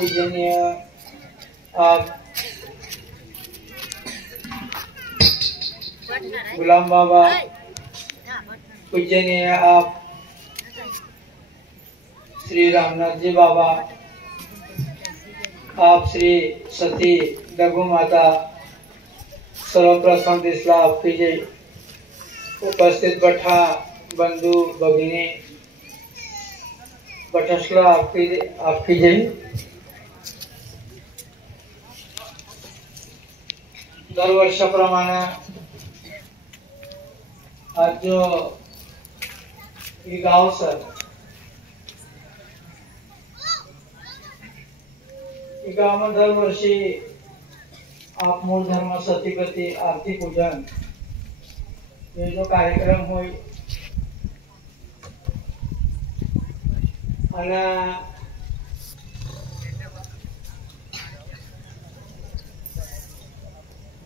पूजनीय आप गुलाम बाबा, पूजनीय आप श्री रामनाथ जी बाबा, आप श्री सती दगू माता, सर्वप्रथम दिसला आपकी जय। उपस्थित बठा बंधु भगिनी बठसला आपकी जय। दरवर्षाप्रमाणे आज जो गाव सर गाव में दरवर्षी आप मूल धर्म सतीपति आरती पूजन ये जो कार्यक्रम हो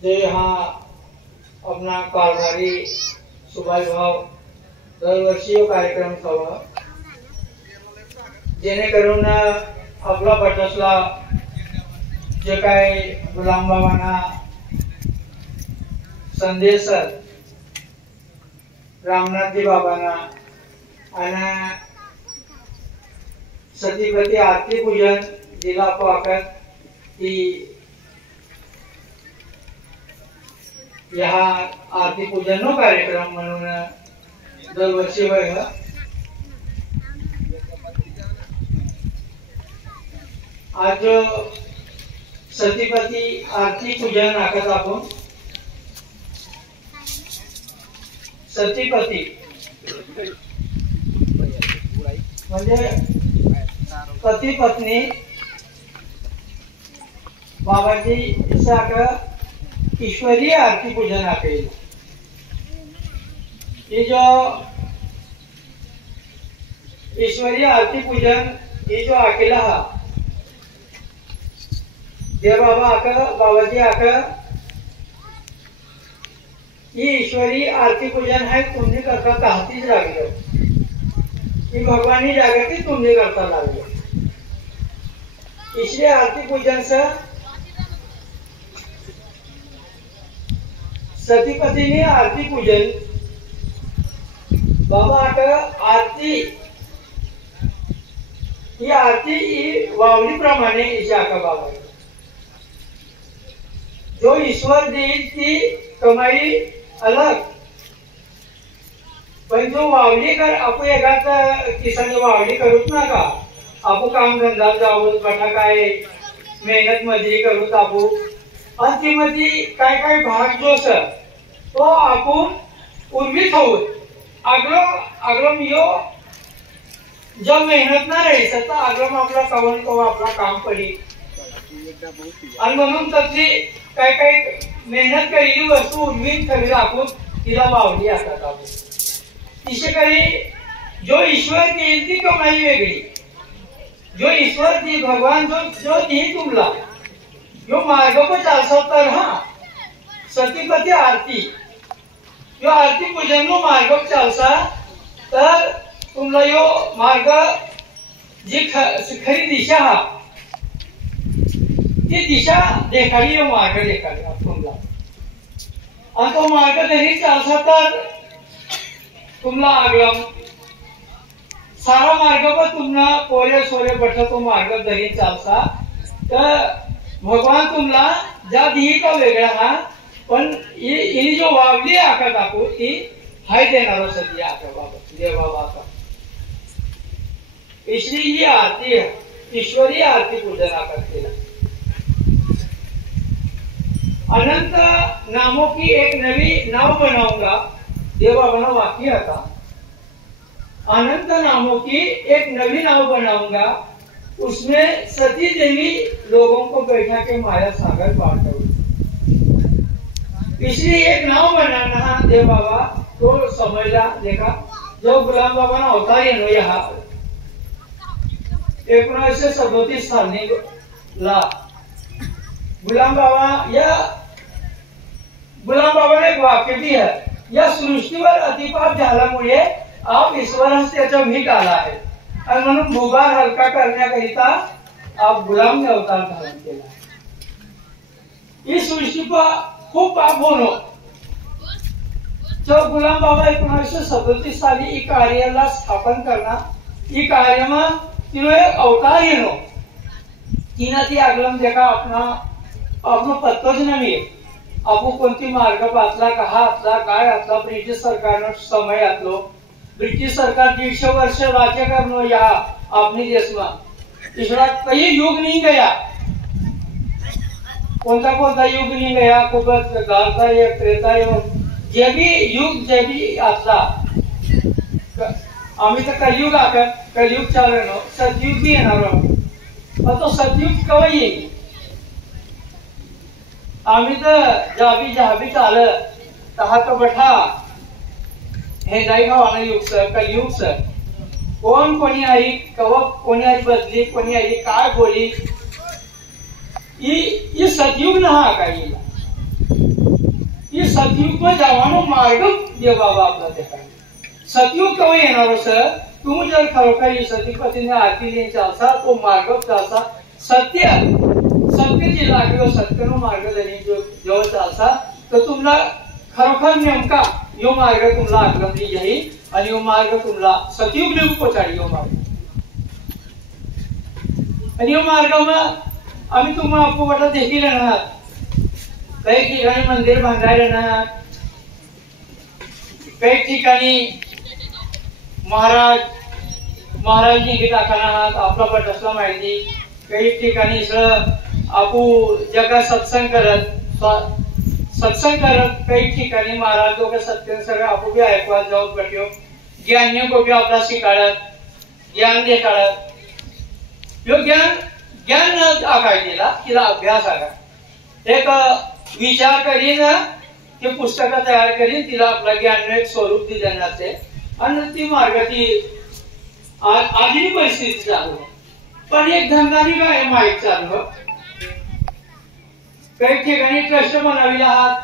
जो यहाँ अपना कारभारी सुभाष भाव दरवर्षी कार्यक्रम थवा जेणेकरून आपला बटसला जे काय गुलाम बाबांना संदेश रामनाथजी बाबांना आणि सतीपती आरती पूजन दिला पाकर की यहाँ आरती पूजन नो कार्यक्रम म्हणून दरवर्षी होय। आज सतीपती आरती पूजन आखत आपण सतीपती म्हणजे पती पत्नी बाबाजी ईश्वरीय आरती पूजन आखेल। ये जो ईश्वरीय आरती पूजन ये जो आकेला हा देव बाबा आका बाबाजी आका ये ईश्वरी आरती पूजन है तुमने करता कहतीच लागलो कि भगवानी जागृति तुमने करता लागलो। इसलिए आरती पूजन से सतीपति ने आरती पूजन बाबा आका आरती ही आरती वावली प्रमाणे इसे आका बाबा जो ईश्वर देईल ती कमाई अलग पण जो वावली कर आपण एखादा किसाने वावली करूच नका आपण काम धंदा जाऊन बटा काय मेहनत मजुरी करूच आपण आणि ती मध्ये काय काय भाग जो सर तो आपण उर्मित होऊन अग्रम यो जब मेहनत ना रही सत्ता अग्रम आपला कवन को आपला काम पडी आणि म्हणून तशी काय काय मेहनत केलेली वस्तू उर्मित खरी आपण तिला वावली असतात आपण इसे करी जो ईश्वर देईल ती कमाई वेगळी जो ईश्वर दी भगवान जो दी तुमला जो मार्ग पर चालसा तर हा सतीपती आरती जो आरती पूजन नो मार्ग चालसा तर तुमला यो मार्ग जी खरी दिशा हा ती दिशा देखाडी मार्ग देखाडी तुमला आणि तो मार्ग जरी चालसा तर तुमला आगलम सारा मार्ग पर तुमना पोरे सोरे बठ तो मार्ग जरी चालसा तर भगवान तुमला ज्या दी का वेगळा हा पण ही जो वावली आका टाकू ती हाय देणार सती आका बाबा देव बाबा का इसलिए ही आरती है ईश्वरी आरती पूजन आका केला। अनंत नामों की एक नवी नाव बनाऊंगा देव बाबा वाक्य था अनंत नामों की एक नवी नाव बनाऊंगा उसमें सती देवी लोगों को बैठा के माया सागर पार करूंगा। इसलिए एक नाव बनाना देव बाबा तो समझला देखा जब गुलाम बाबा ना होता ही नो यहाँ 1937 साली ला गुलाम बाबा ने एक वाक्य भी है या सृष्टीवर अतिपाप झाल्यामुळे आप ईश्वरास त्याचा भीक आला आहे आणि म्हणून भूभार हलका करण्याकरिता आप गुलाम ने अवतार धारण केला. ही सृष्टी खूप पाप होणो. जो गुलाम बाबा 1937 साली ई कार्याला स्थापन करना, ई कार्यमा तिनो एक अवतार येनो. तिना ती आगलम देखा आपनो पत्तोच नव्हे. आपू कोणती मार्ग पाचला कहा आतला काय आतला ब्रिटिश सरकारनं समय आतलो. ब्रिटिश सरकार 150 वर्ष राज्य करनो या अपने देश में. इसरा कई युग नहीं गया. कोणता युग नहीं गया. खूपच गालता एक त्रेता युग जे भी युग जे भी आतला. आम्ही तर कलयुग आखत कलयुग चालवणं सतयुग भी येणार. तो सतयुग कवा येईल. आम्ही तर जहाबी चालत तहा तो बठा हे जाई भावाना युग सर कलयुग सर. कोणी आई कवा कोणी आई बदली कोणी आई काय बोली. ये सतयुग नहा काही. ये सतयुग में जावानो मार्ग दे बाबा आपला देखा. सतयुग कवा येणार सर. तुम्ही जर खरोखर सतीपतीने आरती लेंचा असा तो मार्ग असा सत्य जे लागलो सत्यनो मार्ग जरी जो असा तर तुम्हाला खरोखर नेमका यो मार्ग तुम्हाला आगलमली जाईल आणि यो मार्ग तुम्हाला सतयुग लिहून पोचाडी. यो मार्ग आणि यो मार्गाમાં आम्ही तुम्हाला आपको वाटत देखील येणार. काही ठिकाणी मंदिर बांधायला येणार. काही ठिकाणी महाराज निघी टाकणार आपला पटसला माहिती. काही ठिकाणी आपू जगा सत्संग करत काही ठिकाणी महाराज लोक सत्य सगळं आपू बी ऐकवायला जाऊन पट्यो. ज्ञान को भी आपला शिकाळत ज्ञान देताळत. यो ज्ञान आगाय दिला तिला अभ्यास आगा. एक विचार करीन ते पुस्तक तयार करीन तिला आपला ज्ञान एक स्वरूप दिले आणि ती मार्ग ती आधी परिस्थिती चालू. पण एक धंदानी काय माहीत चालू. काही ठिकाणी ट्रस्ट बनविला आहात.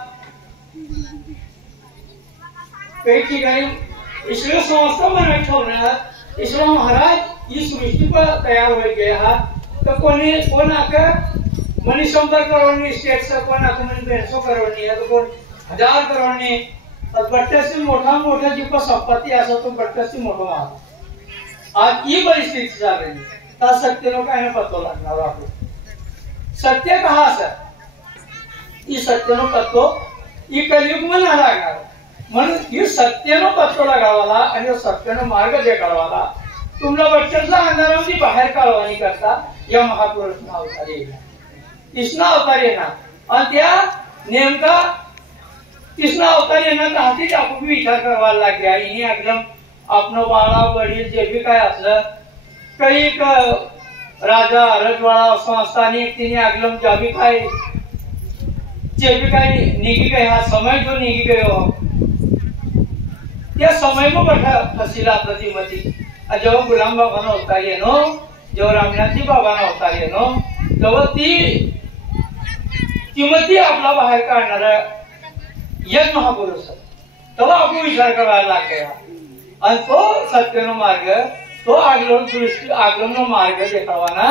काही ठिकाणी ईश्वर संस्था बनवून ठेवण्यात. ईश्वर महाराज ही सृष्टी तयार होत गए आहात. तर कोण आका मनी 100 करोड़ स्टेट कोण आका मनी 250 करोड़ कोण 1000 करोड़ बट्ट्याशी मोठा जी संपत्ती असा तो बट्ट्याशी मोठा महाग. आज ही परिस्थिती झाली. तर सत्यनो काय पत्तो लागणार. आपण सत्य कहा सर ही सत्यनो पत्तो ही कलयुग मध्ये लागणार. म्हणून ही सत्यनो पत्तो लागावाला आणि सत्यनो मार्ग देखावाला तुम्हाला बच्चनला अंधारामध्ये बाहेर काढवानी करता या महापुरुषना अवतार येणार. कृष्णा अवतार येणार आणि त्या नेमका कृष्णा अवतार येणार हातीच आपण विचार करावा लागला. हिने एकदम आपलं बाळा वडील जे बी काय असलं काही राजा रजवाडा संस्थानिक तिने अगलम जाबी काय जे भी काय निगी गए हा समय जो निगी गयो त्या समय में बैठा फसीला प्रतिमती. जेव्हा गुलाम बाबा ना अवतार येनो जेव्हा रामनाथजी बाबा ना अवतार येनो तेव्हा तिमती आपला बाहेर काढणार एक महापुरुष. तेव्हा आपण विचार करायला लागला. आणि तो सत्यनो मार्ग तो आगलमनो मार्ग देखावाना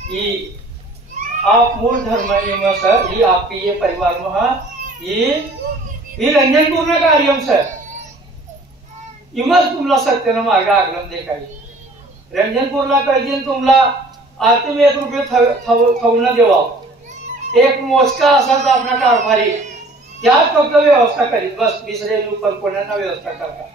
ही आप मूल धर्म सर ही आपकी ये परिवार में ही रंजन पूर्ण कार्यम सर. इमच तुम्हाला सत्यनो मार्ग आगलम देखावी. रंजनपूरला कधी तुम्हाला आरती में 1 रुपये थवना देवा. एक मोजका असा आपला कारभारी त्यात फक्त व्यवस्था करीत बस. दुसरे लोक कोणाला व्यवस्था करतात.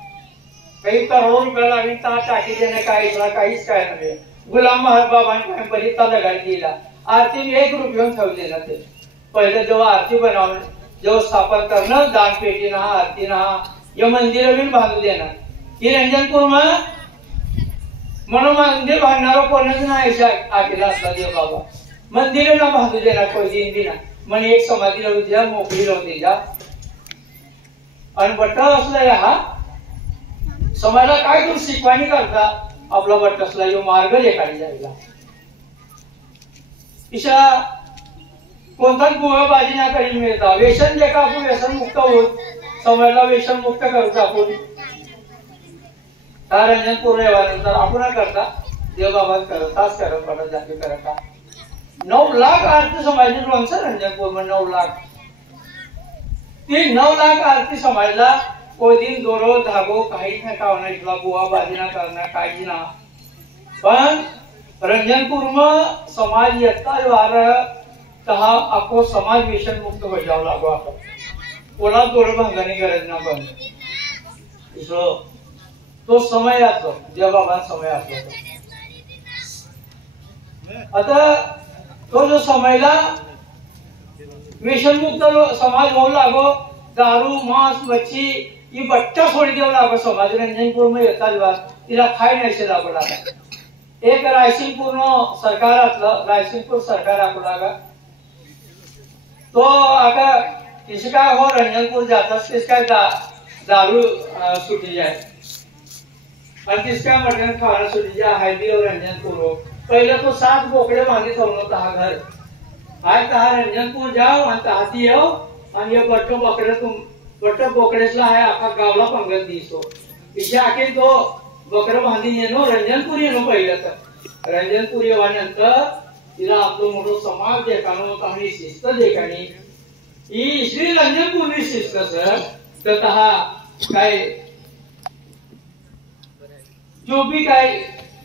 काही करोडो रुपये लागली टाकी देणे काहीच काय नव्हे. गुलाम बाबांनी परिता लगाई दिला. आरती 1 रुपये ठेवले ना. ते पहिले जेव्हा आरती बनवणं जेव्हा स्थापन करणं दान पेटी ना आरती ना या मंदिर भी बांधू देणार. ही रंजनपूर म्हणून मंदिर बांधणार कोणच नाही आकेला असला देव बाबा. मंदिर ना बांधू देणार कोई दिन दिना म्हणे एक समाधी लावून द्या मोकळी लावून द्या. आणि बट्टा असला हा समाजाला काय तुम्ही शिकवाणी करता आपला बट्टसला यो मार्ग देखाडी जायला. इशा कोणताच गुळबाजी ना करी मिळता. व्यसन जे का आपण व्यसन मुक्त होत समाजाला व्यसन मुक्त करतो आपण. रंजनपूर येवानंतर आपण करता देव बाबा करताच करत जागे करता 9 लाख आरती समाजले लोणचं रंजनपूर 9 लाख ते 9 लाख आरती समाजला कोदिन दोरो धागो काही नाही कावना इथला बुवा बाजीना करणार काही ना पण रंजनपूर समाज येता वार तहा आखो समाज व्यसन मुक्त हो जाव लागो आपण कोणा दोर भांगानी गरज ना पण इसो तो समय आतो देवाबान समय आतो आता तो जो समयला व्यसन मुक्त समाज होऊ लागो दारू मांस मच्छी ही बट्टा सोडी देऊ लागो समाज रंजनपूर मध्ये येतात बा तिला खाय नाही लागू लागा एक रायसिंगपूर सरकारातलं रायसिंगपूर सरकार आखू लागा तो आता किसी का हो रंजनपूर जाता किसका दारू सुटी जाए और किसका मटन खाना सुटी जाए हाईवी और रंजनपुर हो पहले तो 7 बोकड़े बांधे थे तहा घर आज तहा रंजनपुर जाओ और तहाती हो और ये बट्टो बोकड़ेसला है आखा गावला पंगत दिसो इथे आखिर तो बकरं बांधून येणं रंजनपूर येणं पहिलं तर रंजनपूर येवानंतर तिला आपलं मोठं समाज देखाणं काही शिस्त देखाणी ही श्री रंजनपूर शिस्त सर ततः काय जो भी काय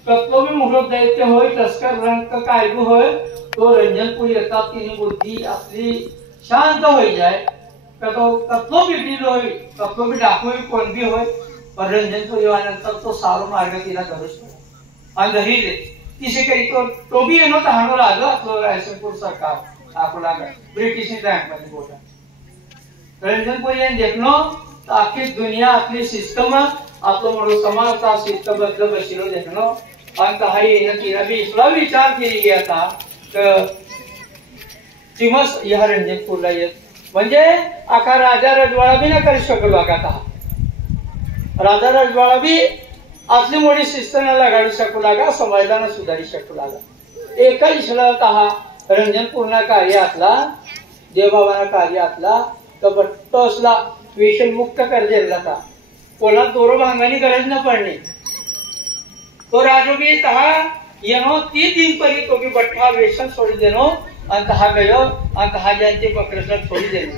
तत्व भी मोठं दैत्य होय तस्कर रंग काय भी होय तो रंजनपूर येतात तिने बुद्धी आपली शांत होई जाय तो तत्व भी दिल होय तत्व भी दाखवू कोण भी होय पर रंजनपूर येवानंतर तो सारो मार्ग तिला धरूच आणि धरी दे तिसे काही तो भी येणं तहानो लागलं आपलं रायसिंगपूर सरकार आपला ब्रिटिश बँक मध्ये बोला रंजनपूर येऊन देखनो तर आखी दुनिया आपली सिस्टम आपलं मोठं समाजचा शिस्तबद्ध बसलो देखनो आणि काही येणं तिला बी इसला विचार केली गया था तर तिमस या रंजनपूरला येत म्हणजे आखा राजा रजवाडा बी न करू शकलो आता राजा रजवाडा बी आपली मोठी शिस्त न लगाडू शकू लागा समाजाला न सुधारू शकू लागा एका इसला तहा रंजनपूर्ण कार्यातला देवबाबाना कार्यातला तर बट्ट असला व्यसन मुक्त कर दिला था कोणा दोरो भांगानी गरज न पडणे तो राजो बी तहा येनो 3 दिन परी तो बी बट्टा व्यसन सोडी देनो आणि तहा गयो आणि तहा ज्यांचे बकरसला सोडी देनो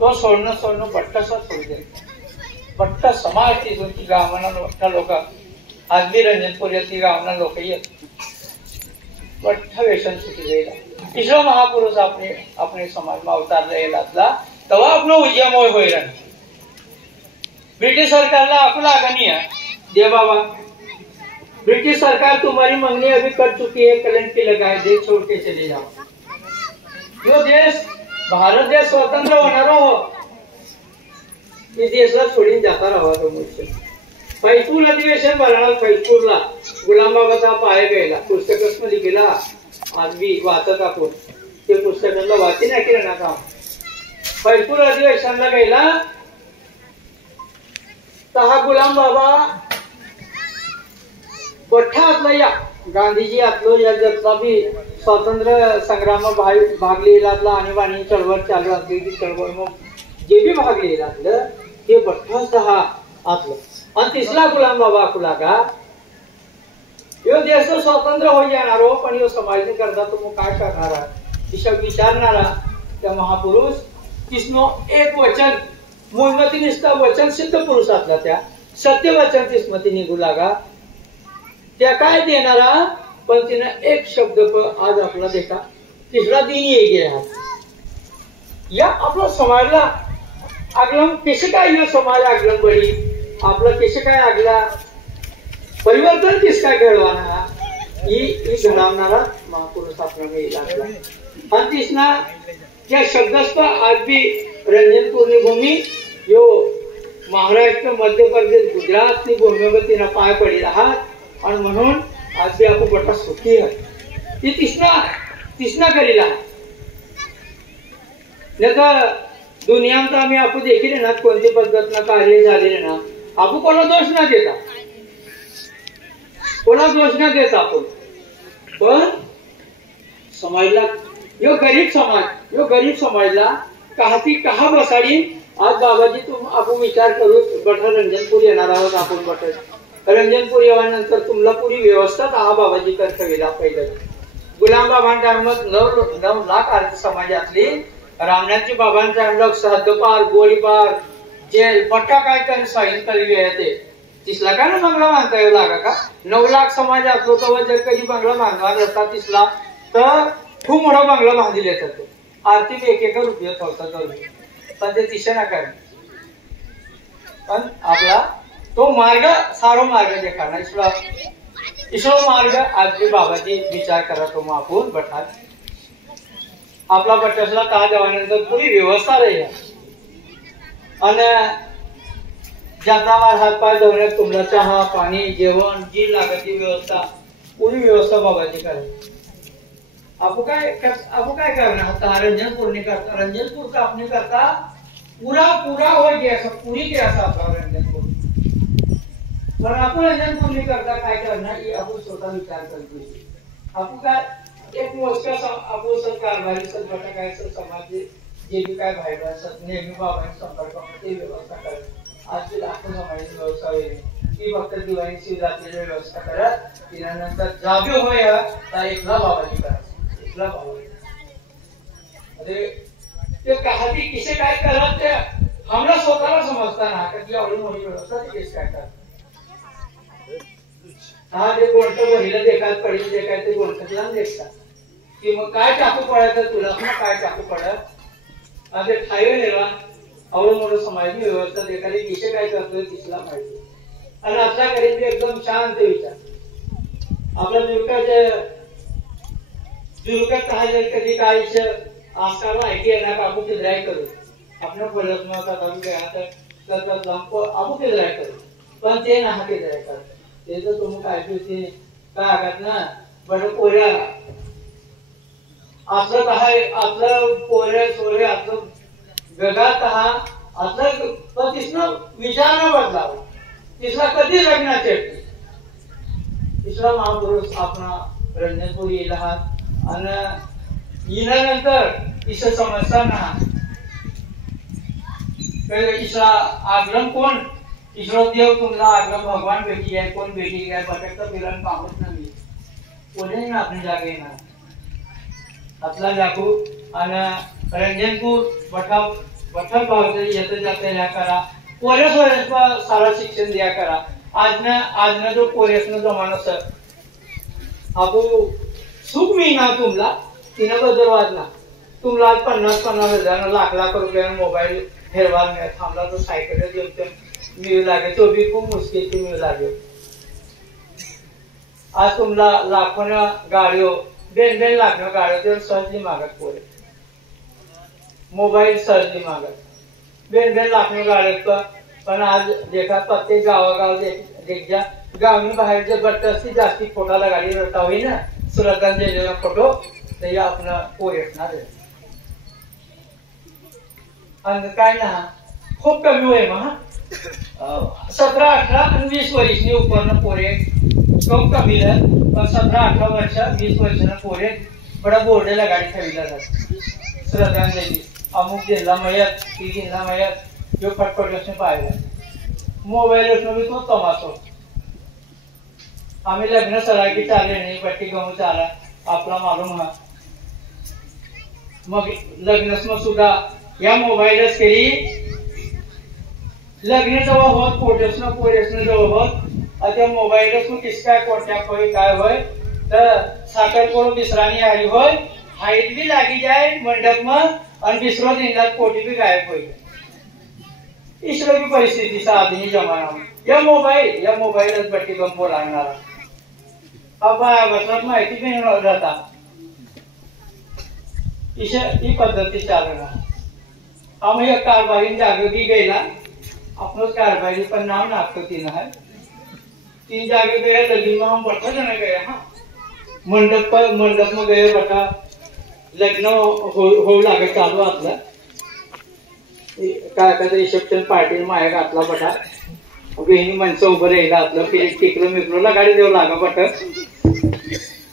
तो सोडणं बट्टासा सोडी देनो बट्टा समाज ती गावाना लोक आज भी रंजनपूर येथील गावाना लोक येत बट्टा व्यसन सुटी गेला इसरो महापुरुष अपने समाज में अवतार येला तवा अपनो उज्जैमोय होय रन ब्रिटिश सरकारला आपला आगनी है दे बाबा ब्रिटिश सरकार तुम्हारी मांगनी अभी कर चुकी है कलंक की लगाए देश छोड़ के चले जाओ जो देश भारत देश स्वतंत्र होणार हो देशला सोडून जाता राहा तो मुझसे फैजपूर अधिवेशन भरणार फैजपूरला गुलाम बाबाचा पाय गेला पुस्तकच मध्ये गेला आज भी वाचत आपण ते पुस्तकाला वाची नाही केलं ना काम फैजपूर अधिवेशनला गेला तहा गुलाम बाबा बठ्ठा आतला या गांधीजी आतलो या जतला भी स्वातंत्र्य संग्राम भाग लिहिला आणीबाणी चळवळ चालू असली ती चळवळ मग जे भी भाग लिहिला ते बठ्ठा सहा आतलं आणि तिसरा गुलाम बाबा आकुला का यो देश स्वतंत्र हो जाणार हो पण यो समाज करता तुम्ही काय करणारा विचारणारा त्या महापुरुष तिसनो एक वचन मूळमती निष्ठा वचन सिद्ध पुरुषातला त्या सत्य वचन तिस्मती निघू लागा त्या काय देणारा पण तिनं एक शब्द आज आपला देता तिसरा दिन ये गया या आपला समाजला आगलम कसे काय यो समाज आगलम बळी आपला कसे काय आगला परिवर्तन किस काय घडवाना ही घडवणारा महापुरुष आपल्याला येईल आणि तिसना त्या शब्दस्थ आज भी रंजनपूरनी भूमी यो महाराष्ट्र मध्य प्रदेश गुजरात नी भूमीवर तिना पाय पडी आहात आणि म्हणून आज भी आपण बटा सुखी आहे ती तिसना करीला नका दुनियात आम्ही आपण देखील ना कोणती पद्धतीनं कार्य झालेले ना आपण कोणा दोष न देता आपण पण समाजला यो गरीब समाजला काहाती कहा बसाडी आज बाबाजी तुम आपण विचार करू बठा रंजनपूर येणार आहोत आपण बठा रंजनपूर येवानंतर तुम्हाला पुरी व्यवस्था हा बाबाजी कर्तव्याला पहिलं गुलाम बाबांच्या मत 9 लाख आरती समाजातली रामनाथजी बाबांच्या लक्ष हद्दपार गोळीबार जेल पट्टा काय त्याने साईन केलेली आहे ते 30 लाखांना बंगला बांधता येऊ लागा का 9 लाख समाज असलो तर जर कधी बंगला बांधणार असता 30 लाख तर खूप मोठा बंगला बांधले येतात आर्थिक एक रुपये थोडसा करू पण ते 30 नका पण आपला तो मार्ग सारो मार्ग देखाना इसरो मार्ग आज बाबाजी विचार करा तो आपण बठा आपला बट्टसला का देवानंतर पुरी व्यवस्था राहील आणि जातावार हातपाय धुण्यात तुमला चहा पाणी जेवण जी लागत ती व्यवस्था पुरी व्यवस्था बाबाजी करा आपण काय करणार आता रंजनपूर नहीं करता रंजनपूर का अपने करता पूरा हो गया पूरी गया आपला रंजनपूर पण आपण रंजनपूर नहीं करता काय करणार ये आपण स्वतः विचार करतो आपण काय एक मोजक्या आपण सरकारभारी संघटना काय समाज जे भी काय बाहेर असतात नेहमी बाबांच्या संपर्कामध्ये व्यवस्था करत आज लाखो समाजाची व्यवस्था होईल ती फक्त दिवाळी शिवरात्रीची व्यवस्था करत त्यानंतर जागे होय तर एकला बाबाजी करा एकला बाबा ते कहाती किसे काय करत ते हमरा स्वतःला समजता ना की एवढी मोठी व्यवस्था ती किस काय करत हा जे कोणतं वहिला देखात पडेल जे काय ते गोष्टीला देखतात की मग काय टाकू पडायचं तुला मग काय टाकू पडत असे ठाईवे नेला अवळ मोठं समाजाची व्यवस्था देखाली किसे काय करतोय तिसला माहिती आणि आपल्या करीन एकदम शांत विचार आपल्या जुलुक्यात काय कधी काय आजकाल माहिती आहे ना का आपण किद्राय करू आपण बोलत नव्हता आम्ही काय आता आपण किद्राय करू पण ते ना किद्राय करत ते तर तुम्ही काय ते काय आगात ना बरं पोऱ्या आपलं काय आपलं पोऱ्या सोरे आपलं जगात हा आपलं पण तिसनं विचार न बदलावं तिसरा कधी लग्नाचे तिसरा महापुरुष आपला रंजनपूर येईल आहात आणि येण्यानंतर तिसरं समजता ना तिसरा आग्रम कोण ईश्वर देव तुमला आग्रह भगवान भेटी आहे कोण भेटी आहे भटकता फिरण पाहत नाही कोणी ना आपली जागे ना आपला जागू आणि रंजनपूर बठा भाव येतं जातं ह्या करा पोरेस सारा शिक्षण द्या करा आजनं जो पोरेसनं जमाना सर आपू सुख मिळना तुमला तिनं बद्दल वाजला तुमला आज 50,000 लाख रुपये मोबाईल फेरवाल मिळत थांबला तो सायकल घेऊन मिळू लागे तो भी खूप मुश्किल मिळू लागे आज तुमला लाखोन गाड्यो बेन लाख गाड्यो सहजली मागत पोरे मोबाईल सहजली मागत बेन लाख गाड्यो पण आज देखा प्रत्येक गावागाव देखजा गावनी बाहेर जे बट्ट असती जास्ती फोटाला गाडी रटा होई ना श्रद्धांजलीला फोटो ते आपण पोरेसणार आणि काय ना खूप कमी होय मग 17, 18 आणि 20 वर्षनी उपरनं पोरे कमी पण 17, 18 वर्ष 20 वर्षांना पोरे बडा बोर्डेला गाडी ठेवला जात श्रद्धांजली अमुक जिल्हा मयत ती जिल्हा मयत जो फटफट पाहिला मोबाईल तो तमासो आम्ही लग्न सराकी चाले नाही पट्टी गमू चाला आपला मालूम हा मग लग्न सुद्धा या मोबाईलच केली लग्न जवळ होत पोटेसनं पोरेसनं जवळ होत आता मोबाईलच किस काय कोट्या होय काय होय तर साखर कोण बिसरानी आली होय हाईट बी लागी जाय मंडप मग आणि बिसरो दिनात पोटी बी गायब होईल इसरो की परिस्थितीचा आधुनिक जमाना या मोबाईलच बट्टी गम बोलावणारा बसत माहिती बी जाता ही पद्धती चालणार आम्ही कारभारी जागोगी गेला आपणच कारभारी पण नाव नागतो तीन जागे गया लगीन में हम बठा जने गया हाँ मंडप में गए बठा लग्न हो लागे चालू आपला काय रिसेप्शन पार्टी माया घातला बठा वेणी माणसं उभं राहिलं आपलं फिरिक टिकलं मिकलोला गाडी देऊ लागा बट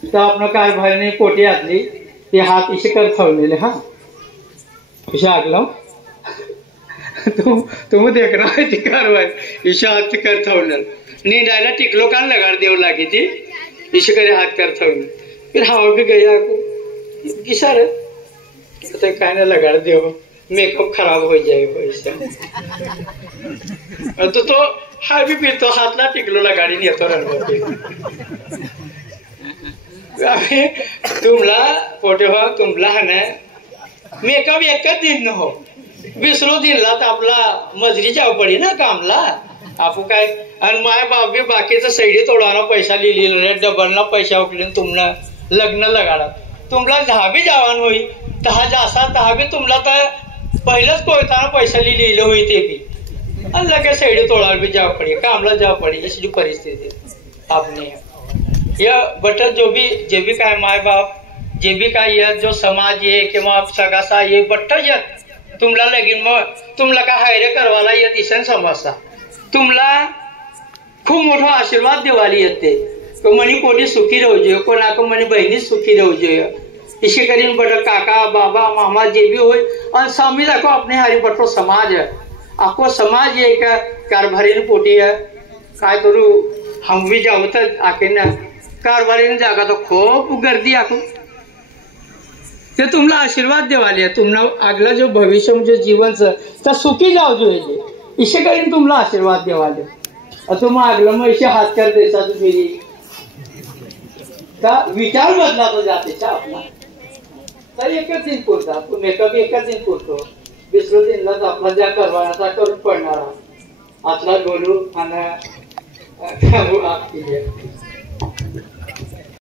तर आपण कारभारीने पोटी घातली ते हात इशे कर ठेवलेले हा इशे आगलो तुम देख रहा है ती कारभारी इशे हात कर ठेवलं नींदायला टिकलो कान लगाड देऊ लागे ती इशे करे हात कर ठेवले फिर हवा भी गया कि सर तो कहने लगा देव मेकअप खराब हो जाए तो हा भी पितो हातला टिकलोला गाडी नेतो रणवरती तुमला पोटे हो तुमला हाने मेकअप एकच दिन न हो 20 दिनला तर आपला मजुरी जाव पडी ना कामला आपू काय आणि माय बाप बी बाकीचं सैडी तोडाना पैसा लिहिली डबलना पैसा उकले तुमना लग्न लगाडा तुमला दहा बी जावान होई तहा जासा तहा बी तुमला तर पहिलंच कोयताना पैसा लिहिलं होई ते बी आणि लगेच सैडी तोडायला बी जाव पडी कामला जाव पडी इसली परिस्थिती आपने या बट जो भी काय माय बाप जे भी काय ये जो समाज ये किंवा सगासा ये बट्ट येत तुमला लगीन मग तुमला काय हायरे करवाला येत इसन समजता तुमला खूप मोठा आशीर्वाद देवाली येते तो म्हणी कोणी सुखी राहू જોઈએ कोणाक म्हणी बहिणी सुखी राहू જોઈએ इसे करीन बट काका बाबा मामा जे भी होय और स्वामी देखो अपने हारी बट्टो समाज है आपको समाज ये का कारभारीन पोटी है काय करू हम भी जाऊ तर आके ना कारभारीन जागा तो खूप गर्दी आको ते तुमला आशीर्वाद देवाले तुमना अगला जो भविष्य जो जीवन तर सुखी जाऊ જોઈએ इसे करीन तुमला आशीर्वाद देवाले और तुम अगला मग इसे हात कर देसा तू मेरी का विचार बदला तो जाते अपना तर एकच दिन पुरता तू मेकअप एकच दिन पुरतो 20 दिनला तर आपला ज्या करवाना करून पडणारा आतला गोलू आणि